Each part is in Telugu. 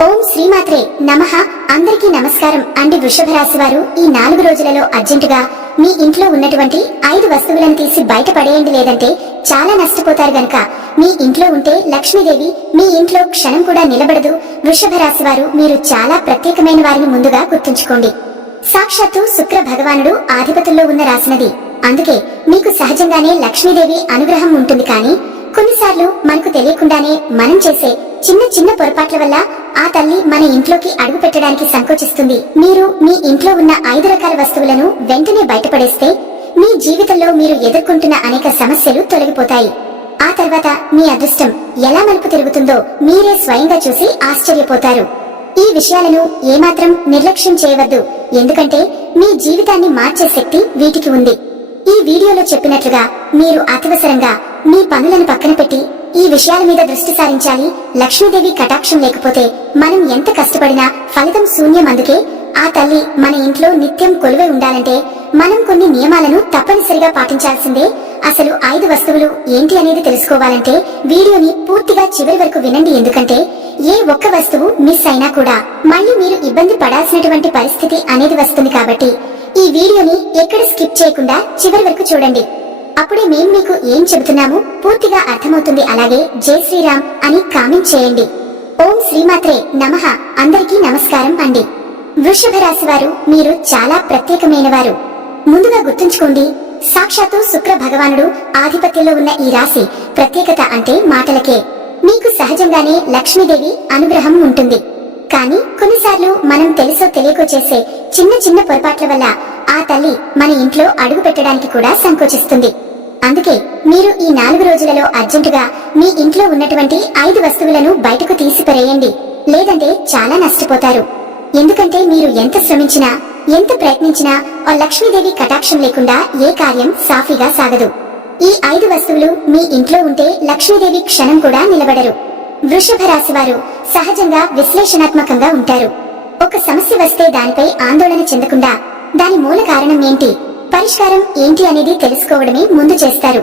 ఓం శ్రీమాత్రే నమః. అందరికీ నమస్కారం. అండి వృషభ రాశి వారు ఈ నాలుగు రోజులలో అర్జెంటుగా మీ ఇంట్లో ఉన్నటువంటి ఐదు వస్తువులను తీసి బయట పడేయండి లేదంటే చాలా నష్టపోతారు గనక మీ ఇంట్లో ఉంటే లక్ష్మీదేవి మీ ఇంట్లో క్షణం కూడా నిలబడదు. వృషభ రాశి వారు మీరు చాలా ప్రత్యేకమైన వారిని ముందుగా గుర్తుంచుకోండి. సాక్షాత్తు శుక్ర భగవానుడు ఆధిపత్యంలో ఉన్న రాసినది అందుకే మీకు సహజంగానే లక్ష్మీదేవి అనుగ్రహం ఉంటుంది కానీ కొన్నిసార్లు మనకు తెలియకుండానే మనం చేసే చిన్న చిన్న పొరపాట్ల వల్ల ఆ తల్లి మన ఇంట్లోకి అడుగు పెట్టడానికి సంకోచిస్తుంది. మీరు మీ ఇంట్లో ఉన్న ఐదు రకాల వస్తువులను వెంటనే బయటపడేస్తే మీ జీవితంలో మీరు ఎదుర్కొంటున్న అనేక సమస్యలు తొలగిపోతాయి. ఆ తర్వాత మీ అదృష్టం ఎలా మలుపు తిరుగుతుందో మీరే స్వయంగా చూసి ఆశ్చర్యపోతారు. ఈ విషయాలను ఏమాత్రం నిర్లక్ష్యం చేయవద్దు. ఎందుకంటే మీ జీవితాన్ని మార్చే శక్తి వీటికి ఉంది. ఈ వీడియోలో చెప్పినట్లుగా మీరు అత్యవసరంగా మీ పనులను పక్కన పెట్టి ఈ విషయాల మీద దృష్టి సారించాలి. లక్ష్మీదేవి కటాక్షం లేకపోతే మనం ఎంత కష్టపడినా ఫలితం శూన్యం అందుకే ఆ తల్లి మన ఇంట్లో నిత్యం కొలువై ఉండాలంటే మనం కొన్ని నియమాలను తప్పనిసరిగా పాటించాల్సిందే. అసలు ఐదు వస్తువులు ఏంటి అనేది తెలుసుకోవాలంటే వీడియోని పూర్తిగా చివరి వరకు వినండి. ఎందుకంటే ఏ ఒక్క వస్తువు మిస్ అయినా కూడా మళ్ళీ మీరు ఇబ్బంది పడాల్సినటువంటి పరిస్థితి అనేది వస్తుంది కాబట్టి ఈ వీడియోని ఎక్కడ స్కిప్ చేయకుండా చివరి వరకు చూడండి. అప్పుడే మేము మీకు ఏం చెబుతున్నాము పూర్తిగా అర్థమవుతుంది. అలాగే జై శ్రీరామ్ అని కామెంట్ చేయండి. ఓం శ్రీమాత్రే నమః. అందరికీ నమస్కారం అండి. వృషభ రాశి వారు మీరు చాలా ప్రత్యేకమైన వారు ముందుగా గుర్తుంచుకోండి సాక్షాత్తు శుక్ర భగవానుడు ఆధిపత్యంలో ఉన్న ఈ రాశి ప్రత్యేకత అంటే మాటలకే. మీకు సహజంగానే లక్ష్మీదేవి అనుగ్రహం ఉంటుంది. కానీ కొన్నిసార్లు మనం తెలుసో తెలియకో చేసే చిన్న చిన్న పొరపాట్ల వల్ల ఆ తల్లి మన ఇంట్లో అడుగు పెట్టడానికి కూడా సంకోచిస్తుంది. అందుకే మీరు ఈ నాలుగు రోజులలో అర్జెంటుగా మీ ఇంట్లో ఉన్నటువంటి ఐదు వస్తువులను బయటకు తీసిపరేయండి. లేదంటే చాలా నష్టపోతారు. ఎందుకంటే మీరు ఎంత శ్రమించినా ఎంత ప్రయత్నించినా ఆ లక్ష్మీదేవి కటాక్షం లేకుండా ఏ కార్యం సాఫీగా సాగదు. ఈ ఐదు వస్తువులు మీ ఇంట్లో ఉంటే లక్ష్మీదేవి క్షణం కూడా నిలబడరు. వృషభ రాశి వారు సహజంగా విశ్లేషణాత్మకంగా ఉంటారు. ఒక సమస్య వస్తే దానిపై ఆందోళన చెందకుండా దాని మూల కారణం ఏంటి? పరిష్కారం ఏంటి అనేది తెలుసుకోవడమే ముందు చేస్తారు.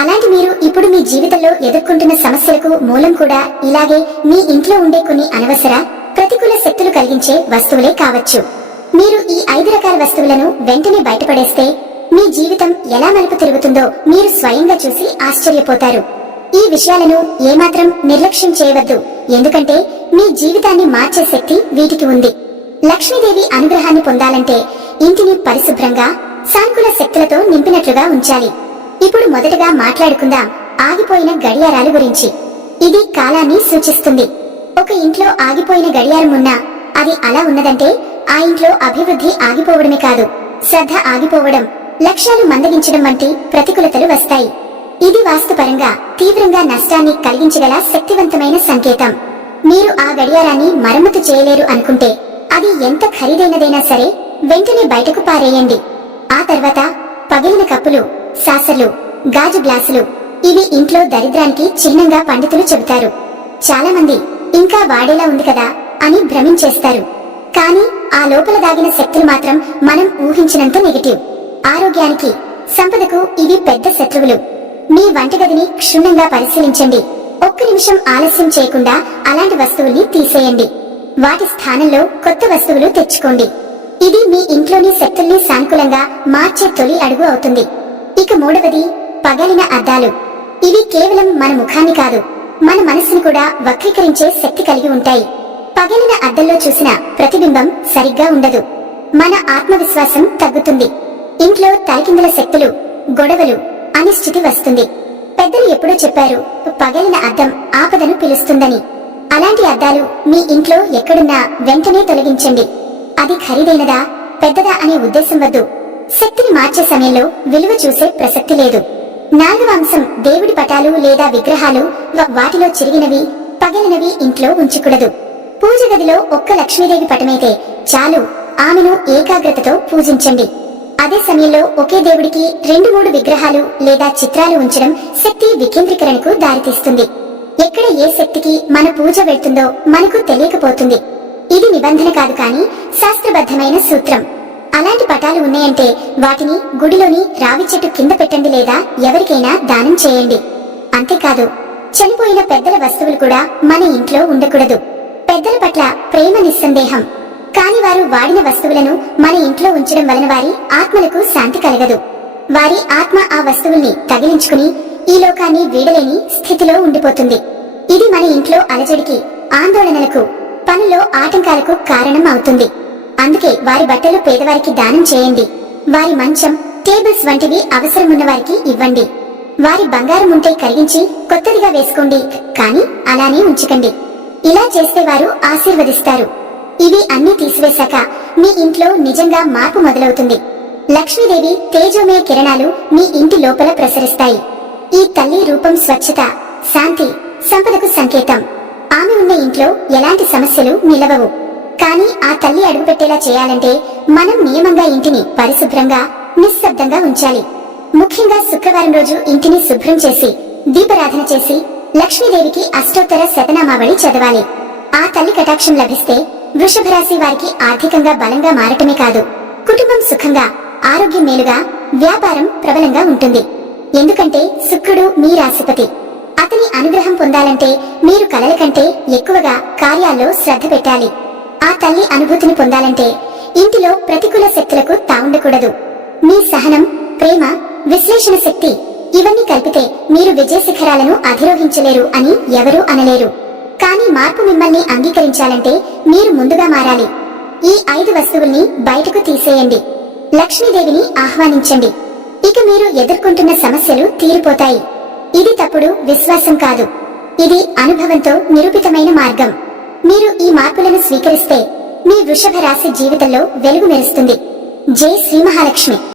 అలాంటి మీరు ఇప్పుడు మీ జీవితంలో ఎదుర్కొంటున్న సమస్యలకు మూలం కూడా ఇలాగే మీ ఇంట్లో ఉండే కొన్ని అనవసర ప్రతికూల శక్తులు కలిగించే వస్తువులే కావచ్చు. మీరు ఈ ఐదు రకాల వస్తువులను వెంటనే బయటపడేస్తే మీ జీవితం ఎలా మలుపు తిరుగుతుందో మీరు స్వయంగా చూసి ఆశ్చర్యపోతారు. ఈ విషయాలను ఏమాత్రం నిర్లక్ష్యం చేయవద్దు. ఎందుకంటే మీ జీవితాన్ని మార్చే శక్తి వీటికి ఉంది. లక్ష్మీదేవి అనుగ్రహాన్ని పొందాలంటే ఇంటిని పరిశుభ్రంగా సానుకూల శక్తులతో నింపినట్లుగా ఉంచాలి. ఇప్పుడు మొదటగా మాట్లాడుకుందాం ఆగిపోయిన గడియారాలు గురించి. ఇది కాలాన్ని సూచిస్తుంది. ఒక ఇంట్లో ఆగిపోయిన గడియారం ఉన్నా అది అలా ఉన్నదంటే ఆ ఇంట్లో అభివృద్ధి ఆగిపోవడమే కాదు. శ్రద్ధ ఆగిపోవడం లక్ష్యాలు మందగించడం వంటి ప్రతికూలతలు వస్తాయి. ఇది వాస్తుపరంగా తీవ్రంగా నష్టాన్ని కలిగించగల శక్తివంతమైన సంకేతం. మీరు ఆ గడియారాన్ని మరమ్మతు చేయలేరు అనుకుంటే అది ఎంత ఖరీదైనదైనా సరే వెంటనే బయటకు పారేయండి. ఆ తర్వాత పగిలిన కప్పులు సాసర్లు గాజు గ్లాసులు ఇవి ఇంట్లో దరిద్రానికి చిహ్నంగా పండితులు చెబుతారు. చాలా మంది ఇంకా వాడేలా ఉంది కదా అని భ్రమించేస్తారు. కానీ ఆ లోపల దాగిన శక్తులు మాత్రం మనం ఊహించినంత నెగిటివ్. ఆరోగ్యానికి సంపదకు ఇవి పెద్ద శత్రువులు. మీ వంటగదిని క్షుణ్ణంగా పరిశీలించండి. ఒక్క నిమిషం ఆలస్యం చేయకుండా అలాంటి వస్తువుల్ని తీసేయండి. వాటి స్థానంలో కొత్త వస్తువులు తెచ్చుకోండి. ఇది మీ ఇంట్లోని శక్తుల్ని సానుకూలంగా మార్చే తొలి అడుగు అవుతుంది. ఇక మూడవది పగలిన అద్దాలు. ఇవి కేవలం మన ముఖాన్ని కాదు మన మనస్సును కూడా వక్రీకరించే శక్తి కలిగి ఉంటాయి. పగలిన అద్దంలో చూసిన ప్రతిబింబం సరిగ్గా ఉండదు. మన ఆత్మవిశ్వాసం తగ్గుతుంది. ఇంట్లో తలకిందుల శక్తులు గొడవలు అనిశ్చితి వస్తుంది. పెద్దలు ఎప్పుడో చెప్పారు పగలిన అద్దం ఆపదను పిలుస్తుందని. అలాంటి అద్దాలు మీ ఇంట్లో ఎక్కడున్నా వెంటనే తొలగించండి. అది ఖరీదైనదా పెద్దదా అనే ఉద్దేశం వద్దు. శక్తిని మార్చే సమయంలో విలువ చూసే ప్రసక్తి లేదు. నాలుగవ అంశం దేవుడి పటాలు లేదా విగ్రహాలు వాటిలో చిరిగినవి పగిలినవి ఇంట్లో ఉంచకూడదు. పూజ గదిలో ఒక్క లక్ష్మీదేవి పటమైతే చాలు ఆమెను ఏకాగ్రతతో పూజించండి. అదే సమయంలో ఒకే దేవుడికి రెండు మూడు విగ్రహాలు లేదా చిత్రాలు ఉంచడం శక్తి వికేంద్రీకరణకు దారితీస్తుంది. ఎక్కడ ఏ శక్తికి మన పూజ వెళ్తుందో మనకు తెలియకపోతుంది. ఇది నిబంధన కాదు కానీ శాస్త్రబద్ధమైన సూత్రం. అలాంటి పటాలు ఉన్నాయంటే వాటిని గుడిలోని రావి చెట్టు కింద పెట్టండి లేదా ఎవరికైనా దానం చేయండి. అంతేకాదు చనిపోయిన పెద్దల వస్తువులు కూడా మన ఇంట్లో ఉండకూడదు. పెద్దల పట్ల ప్రేమ నిస్సందేహం. కాని వారు వాడిన వస్తువులను మన ఇంట్లో ఉంచడం వలన వారి ఆత్మలకు శాంతి కలగదు. వారి ఆత్మ ఆ వస్తువుల్ని తగిలించుకుని ఈ లోకాన్ని వీడలేని స్థితిలో ఉండిపోతుంది. ఇది మన ఇంట్లో అలజడికి ఆందోళనలకు పనుల్లో ఆటంకాలకు కారణం అవుతుంది. అందుకే వారి బట్టలు పేదవారికి దానం చేయండి. వారి మంచం టేబుల్స్ వంటివి అవసరం వారికి ఇవ్వండి. వారి బంగారం ఉంటే కరిగించి కొత్తదిగా వేసుకోండి కానీ అలానే ఉంచకండి. ఇలా చేస్తే వారు ఆశీర్వదిస్తారు. ఇవి అన్ని తీసివేశాక మీ ఇంట్లో నిజంగా మార్పు మొదలవుతుంది. లక్ష్మీదేవి తేజోమయ కిరణాలు మీ ఇంటి లోపల ప్రసరిస్తాయి. ఈ తల్లి రూపం స్వచ్ఛత శాంతి సంపదకు సంకేతం. ఆమె ఉన్న ఇంట్లో ఎలాంటి సమస్యలు నిలవవు. కానీ ఆ తల్లి అడుగుపెట్టేలా చేయాలంటే మనం నియమంగా ఇంటిని పరిశుభ్రంగా నిశ్శబ్దంగా ఉంచాలి. ముఖ్యంగా శుక్రవారం రోజు ఇంటిని శుభ్రం చేసి దీపారాధన చేసి లక్ష్మీదేవికి అష్టోత్తర శతనామావళి చదవాలి. ఆ తల్లి కటాక్షం లభిస్తే వృషభ రాశి వారికి ఆర్థికంగా బలంగా మారటమే కాదు. కుటుంబం సుఖంగా ఆరోగ్యం మేలుగా వ్యాపారం ప్రబలంగా ఉంటుంది. ఎందుకంటే శుక్రుడు మీ రాశిపతి. అతని అనుగ్రహం పొందాలంటే మీరు కలల కంటే ఎక్కువగా కార్యాల్లో శ్రద్ధ పెట్టాలి. ఆ తల్లి అనుభూతిని పొందాలంటే ఇంటిలో ప్రతికూల శక్తులకు తావుండకూడదు. మీ సహనం ప్రేమ విశ్లేషణ శక్తి ఇవన్నీ కలిపితే మీరు విజయ శిఖరాలను అధిరోహించలేరు అని ఎవరూ అనలేరు. కానీ మార్పు మిమ్మల్ని అంగీకరించాలంటే మీరు ముందుగా మారాలి. ఈ ఐదు వస్తువుల్ని బయటకు తీసేయండి. లక్ష్మీదేవిని ఆహ్వానించండి. ఇక మీరు ఎదుర్కొంటున్న సమస్యలు తీరిపోతాయి. ఇది తప్పుడు విశ్వాసం కాదు. ఇది అనుభవంతో నిరూపితమైన మార్గం. మీరు ఈ మార్పులను స్వీకరిస్తే మీ వృషభ రాశి జీవితంలో వెలుగు మెరుస్తుంది. జై శ్రీ మహాలక్ష్మి.